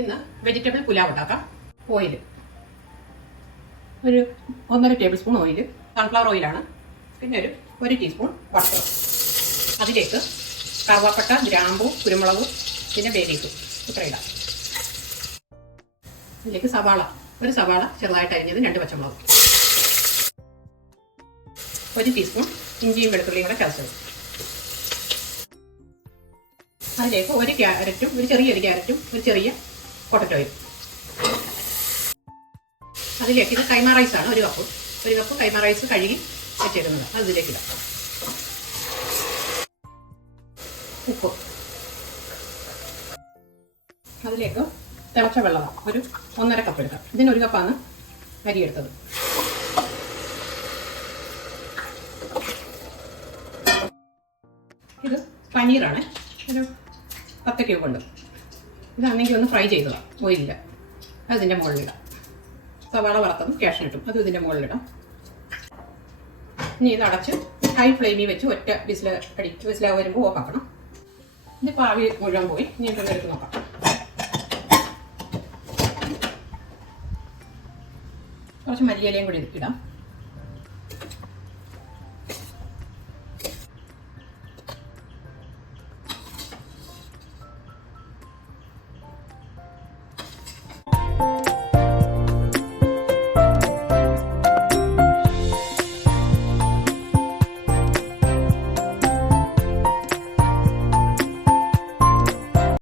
ഇന്ന് വെജിറ്റബിൾ പുലാവ് ഉണ്ടാക്കാം. ഓയിൽ ഒരു ഒന്നര ടേബിൾ സ്പൂൺ ഓയിൽ സൺഫ്ലവർ ഓയിലാണ് പിന്നെ ഒരു ഒരു ടീസ്പൂൺ വട്ടർ അതിലേക്ക് കറുവാപ്പട്ട ഗ്രാമ്പു കുരുമുളക് പിന്നെ ബേലീഫ് ഇത്ര ഇടാം. ഇതിലേക്ക് സവാള. ഒരു സവാള ചെറുതായിട്ട് അരിഞ്ഞത് രണ്ട് പച്ചമുളക്. ഒരു ടീസ്പൂൺ ഇഞ്ചിയും വെളുത്തുള്ളിയും കൂടെ ചതച്ചത് അതിലേക്ക് ഒരു ക്യാരറ്റും ഒരു ചെറിയൊരു ക്യാരറ്റും ഒരു ചെറിയ പൊട്ടറ്റോയും അതിലേക്ക് ഇത് കൈമ റൈസ് ആണ്. ഒരു കപ്പ് ഒരു കപ്പ് കൈമ റൈസ് കഴുകി വെച്ചേക്കുന്നത്. അത് ഇതിലേക്ക് ഇടാം. ഉപ്പ്. അതിലേക്ക് തിളച്ച വെള്ളമാണ്. ഒരു ഒന്നര കപ്പ് എടുക്കാം. ഇതിന് ഒരു കപ്പാണ് അരി എടുത്തത്. ഇത് പനീറാണ്. ഒരു പത്ത് ക്യൂബ് ഉണ്ട് ഇതാണെങ്കിൽ ഒന്ന് ഫ്രൈ ചെയ്തതാണ് ഓയിലില്ല അതിന്റെ മുകളിലിടാം. സവാള വറുത്തതും ക്യാഷ് കിട്ടും അതും ഇതിന്റെ മുകളിലിടാം. ഇനി ഇത് അടച്ച് ഹൈ ഫ്ലെയിമിൽ വെച്ച് ഒറ്റ വിസിൽ അടി വിസില വരുമ്പോൾ ഓഫ് ആക്കണം. ഇതിപ്പോൾ ആവി മുഴുവൻ പോയി. ഇനി ഇതൊന്ന് എടുത്ത് നോക്കാം. കുറച്ച് മല്ലിയിലയും കൂടി ഇടാം.